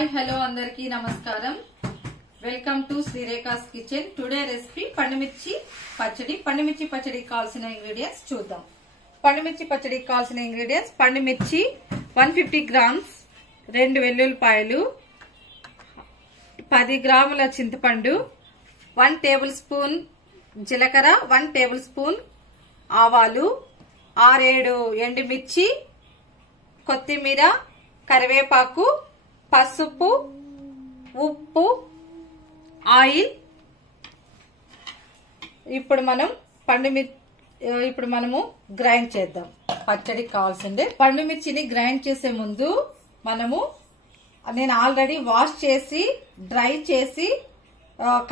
Hi hello అందరికీ నమస్కారం. Welcome to Srirekha's kitchen. Today recipe పండుమిర్చి పచ్చడి. పండుమిర్చి పచ్చడికి కావాల్సిన ఇంగ్రీడియంట్స్ చూద్దాం. పండుమిర్చి పచ్చడికి కావాల్సిన ఇంగ్రీడియంట్స్: పండుమిర్చి 150 గ్రామ్స్, 2 వెల్లుల్లిపాయలు, 10 గ్రాముల చింతపండు, 1 టేబుల్ స్పూన్ జీలకర్ర, 1 టేబుల్ స్పూన్ ఆవాలు, 6-7 ఎండుమిర్చి, కొత్తిమీర, కరివేపాకు, పసుపు, ఉప్పు, ఆయిల్. ఇప్పుడు మనము గ్రైండ్ చేద్దాం. పచ్చడికి కావాల్సిందే. పండుమిర్చిని గ్రైండ్ చేసే ముందు నేను ఆల్రెడీ వాష్ చేసి డ్రై చేసి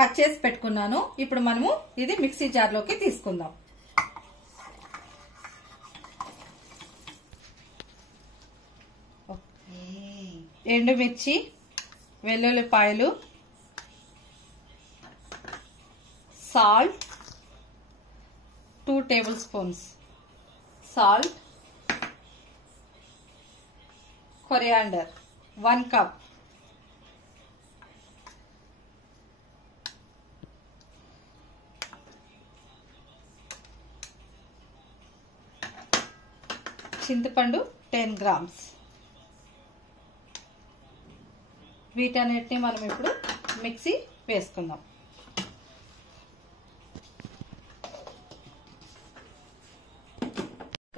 కట్ చేసి పెట్టుకున్నాను. ఇప్పుడు మనము ఇది మిక్సీ జార్లోకి తీసుకుందాం. ఎండుమిర్చి, వెల్లుల్లిపాయలు, salt 2 table spoons salt, coriander 1 cup, చింతపండు 10 గ్రామ్స్. వీటన్నిటిని మనం ఇప్పుడు మిక్సీ వేసుకుందాం.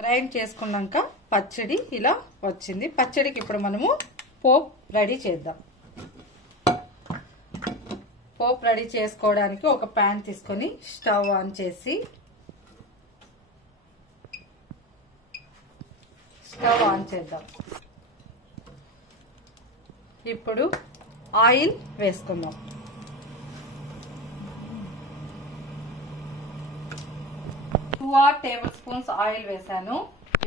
గ్రైండ్ చేసుకున్నాక పచ్చడి ఇలా వచ్చింది. పచ్చడికి ఇప్పుడు మనము పోపు రెడీ చేద్దాం. పోపు రెడీ చేసుకోవడానికి ఒక ప్యాన్ తీసుకొని స్టవ్ ఆన్ చేసి స్టవ్ ఆన్ చేద్దాం. ఇప్పుడు ఆయిల్ వేసుకుందాం. టూ టేబుల్ స్పూన్స్ ఆయిల్ వేసాను.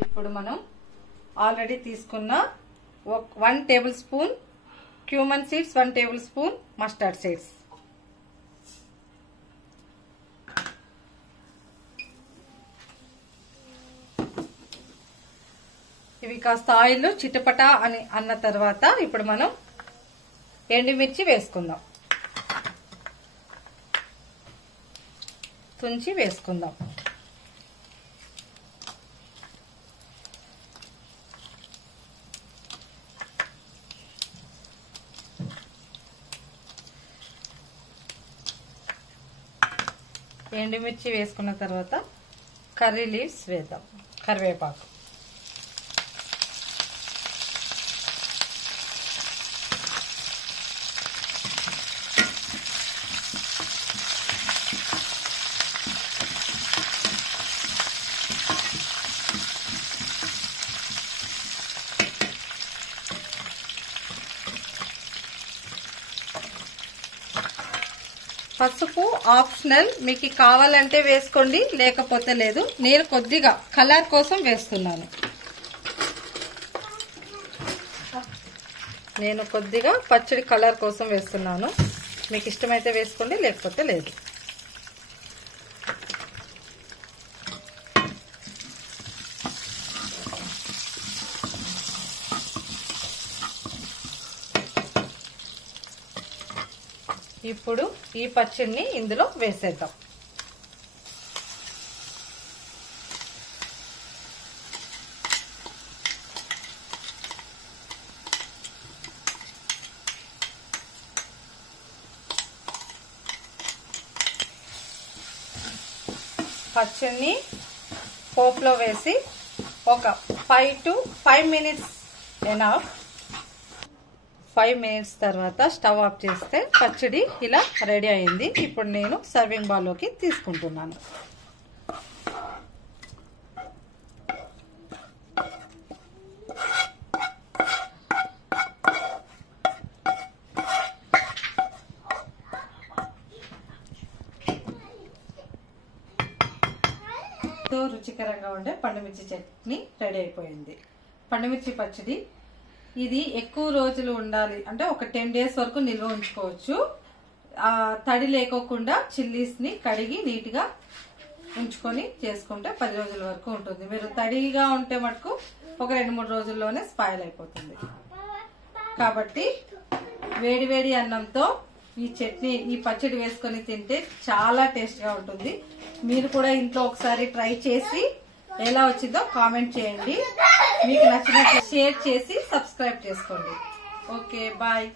ఇప్పుడు మనం ఆల్రెడీ తీసుకున్న 1 table spoon cumin seeds, 1 table spoon mustard seeds. ఇవి కాస్త ఆయిల్లో చిటపటా అని అన్న తర్వాత ఇప్పుడు మనం ఎండుమిర్చి వేసుకుందాం. తుంచి వేసుకుందాం. ఎండుమిర్చి వేసుకున్న తర్వాత కర్రీ లీవ్స్ వేద్దాం, కరివేపాకు. పసుపు ఆప్షనల్, మీకు కావాలంటే వేసుకోండి, లేకపోతే లేదు. నేను కొద్దిగా కలర్ కోసం వేస్తున్నాను. నేను కొద్దిగా పచ్చడి కలర్ కోసం వేస్తున్నాను. మీకు ఇష్టమైతే వేసుకోండి, లేకపోతే లేదు. ఇప్పుడు ఈ పచ్చడిని ఇందులో వేసేద్దాం. పచ్చడిని పోపులో వేసి ఒక 5 మినిట్స్ ఎనఫ్. 5 మినిట్స్ తర్వాత స్టవ్ ఆఫ్ చేస్తే పచ్చడి ఇలా రెడీ అయింది. ఇప్పుడు నేను సర్వింగ్ బౌల్లోకి తీసుకుంటున్నాను. రుచికరంగా ఉండే పండుమిర్చి చట్నీ రెడీ అయిపోయింది. పండుమిర్చి పచ్చడి ఇది ఎక్కువ రోజులు ఉండాలి అంటే ఒక 10 డేస్ వరకు నిల్వ ఉంచుకోవచ్చు. తడి లేకోకుండా చిల్లీస్ ని కడిగి నీట్ గా ఉంచుకొని చేసుకుంటే 10 రోజుల వరకు ఉంటుంది. మీరు తడిగా ఉంటే మటుకు ఒక 2-3 రోజుల్లోనే స్పాయిల్ అయిపోతుంది. కాబట్టి వేడి వేడి అన్నంతో ఈ చట్నీ ఈ పచ్చడి వేసుకొని తింటే చాలా టేస్ట్ గా ఉంటుంది. మీరు కూడా ఇంట్లో ఒకసారి ట్రై చేసి ఎలా వచ్చిందో కామెంట్ చేయండి. మీకు నచ్చినట్లు షేర్ చేసి సబ్స్క్రైబ్ చేసుకోండి. Okay, bye.